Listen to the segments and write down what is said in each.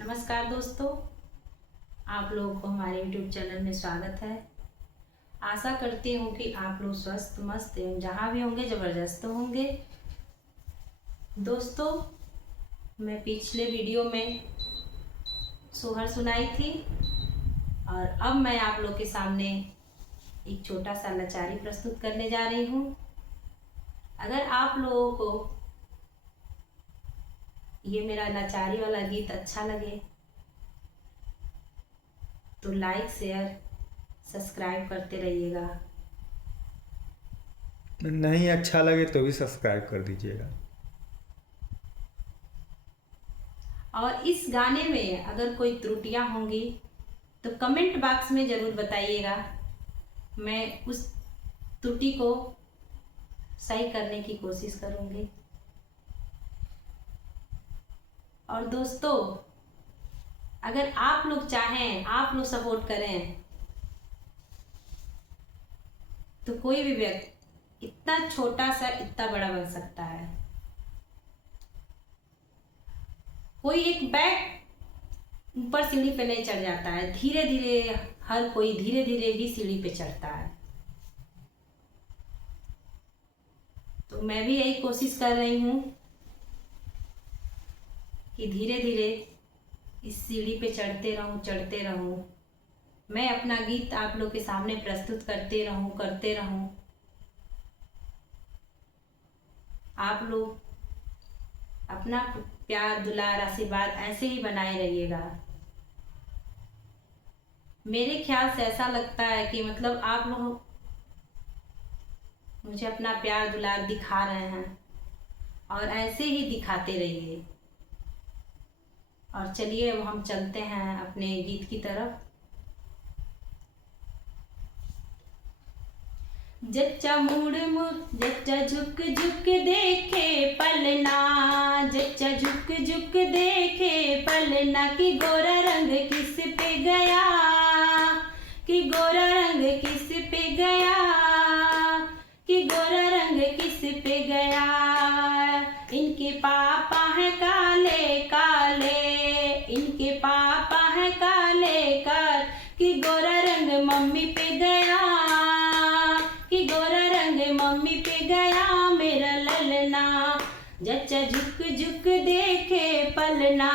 नमस्कार दोस्तों, आप लोगों को हमारे YouTube चैनल में स्वागत है। आशा करती हूँ कि आप लोग स्वस्थ मस्त एवं जहाँ भी होंगे ज़बरदस्त होंगे। दोस्तों, मैं पिछले वीडियो में सोहर सुनाई थी और अब मैं आप लोग के सामने एक छोटा सा लाचारी प्रस्तुत करने जा रही हूँ। अगर आप लोगों को ये मेरा लाचारी वाला गीत अच्छा लगे तो लाइक शेयर सब्सक्राइब करते रहिएगा। नहीं अच्छा लगे तो भी सब्सक्राइब कर दीजिएगा। और इस गाने में अगर कोई त्रुटियां होंगी तो कमेंट बॉक्स में ज़रूर बताइएगा। मैं उस त्रुटि को सही करने की कोशिश करूँगी। और दोस्तों, अगर आप लोग चाहें, आप लोग सपोर्ट करें तो कोई भी व्यक्ति इतना छोटा सा इतना बड़ा बन सकता है। कोई एक बैग ऊपर सीढ़ी पे नहीं चढ़ जाता है, धीरे धीरे हर कोई धीरे धीरे ही सीढ़ी पे चढ़ता है। तो मैं भी यही कोशिश कर रही हूँ कि धीरे धीरे इस सीढ़ी पे चढ़ते रहूं। मैं अपना गीत आप लोग के सामने प्रस्तुत करते रहूं। आप लोग अपना प्यार दुलार आशीर्वाद ऐसे ही बनाए रहिएगा। मेरे ख्याल से ऐसा लगता है कि मतलब आप लोग मुझे अपना प्यार दुलार दिखा रहे हैं और ऐसे ही दिखाते रहिए। और चलिए अब हम चलते हैं अपने गीत की तरफ। जच्चा जच्चा झुक झुक देखे पलना, जच्चा झुक झुक देखे पलना, कि गोरा रंग किस पे गया, कि गोरा रंग किस पे गया, कि गोरा रंग किस पे गया। इनके पापा हैं काले काले, इनके पापा हैं काले काल, कि गोरा रंग मम्मी पे गया, कि गोरा रंग मम्मी पे गया मेरा ललना। जच्चा झुक झुक देखे पलना,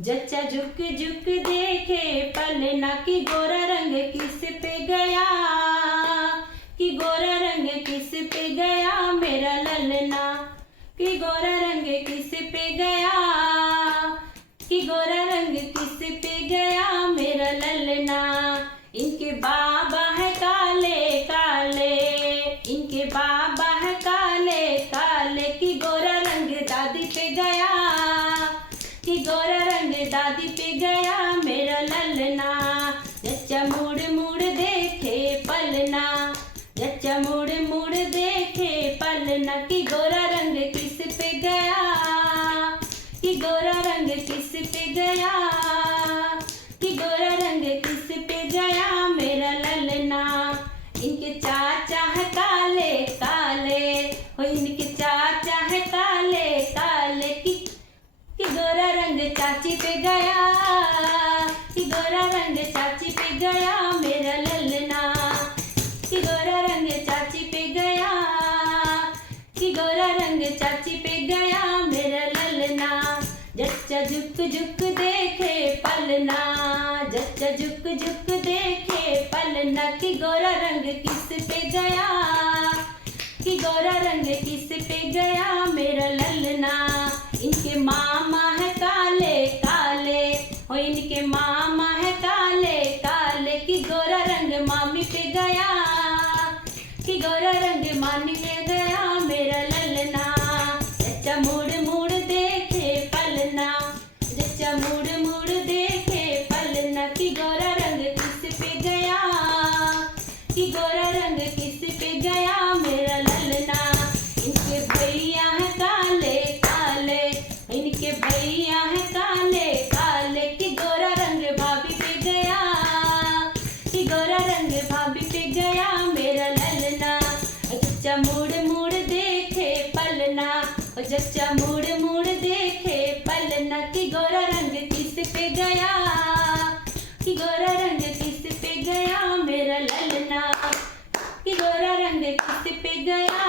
जच्चा झुक झुक देखे पलना, कि गोरा रंग किस पे गया, कि गोरा रंग किस पे गया मेरा ललना, कि गोरा रंग किस पे गया, कि गोरा रंग किस पे गया मेरा ललना। इनके बाबा है काले काले, इनके बाबा है काले काले, कि गोरा रंग दादी पे गया, कि गोरा रंग दादी पे गया मेरा ललना। जच्चा मुड़ मुड़ देखे पलना, जच्चा मुड़ मुड़ देखे पलना, कि गोरा रंग किस पे गया, कि गोरा रंग किस पे गया, कि गोरा रंग किस पे गया मेरा ललना। इनके चाचा है काले काले, हो इनके चाचा है काले काले, कि गोरा रंग चाची पे गया, कि गोरा रंग चाची पे गया मेरा ललना, कि गोरा रंग चाची पे गया, कि गोरा रंग चाची पे गया मेरा ललना। जच्चा झुक झुक देखे पलना, जच्चा झुक झुक देखे पलना, कि गोरा रंग किस पे गया, कि गोरा रंग किस पे गया मेरा ललना। इनके मामा है काले काले, हो इनके मामा है काले काले, कि गोरा रंग मामी पे गया, कि गोरा रंग मामी पे गया मेरा ललना। जच्चा मुड़ मुड़ देखे पलना, जच्चा मुड़ मुड़ देखे पलना, कि गोरा रंग किस पे गया, कि गोरा रंग किस पे गया मेरा ललना। इनके भैया है काले काले, इनके भैया है काले काले, कि गोरा रंग भाभी पे गया, कि गोरा रंग भाभी पे गया मेरा ललना। जच्चा मुड़ मुड़ देखे पलना, जच्चा मुड़ मुड़ देखे पलना, कि गोरा रंग किस पे पे गया, कि गोरा रंग किस पे गया मेरा ललना, कि गोरा रंग किस पे गया